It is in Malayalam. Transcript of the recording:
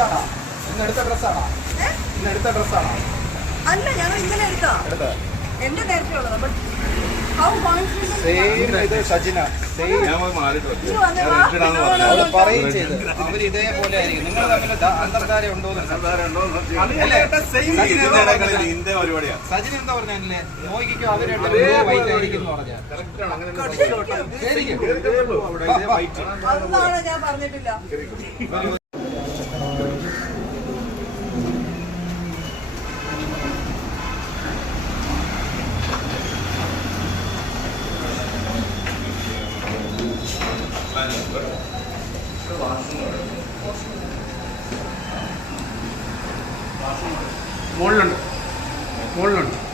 ഡ്രസ്സാണോ? ഇന്ന് എടുത്ത ഡ്രസ്സാണോ? ഇന്ന് എടുത്ത ഡ്രസ്സാണോ? അല്ല ഞങ്ങൾ ഇന്നലെ എടുത്തോ എടുത്തത്. എന്റെ നേരത്തെ ഉള്ളത് ബട്ട് ഹൗ സെയിം ഇത് സജിന. സെയിം അവർ പറയും ചെയ്ത്. അവർ ഇതേപോലെ ആയിരിക്കും. നിങ്ങൾ തമ്മിൽ അന്തർധാര ഉണ്ടോ ഇന്ത്യ പരിപാടിയാണ് സജിൻ എന്താ പറഞ്ഞല്ലേ നോക്കിക്കോ അവർ വൈറ്റ് ആയിരിക്കും. ശരിക്കും. അതാണ് ഞാൻ പറഞ്ഞിട്ടില്ല. മുകളിലുണ്ട്. മുകളിലുണ്ട്.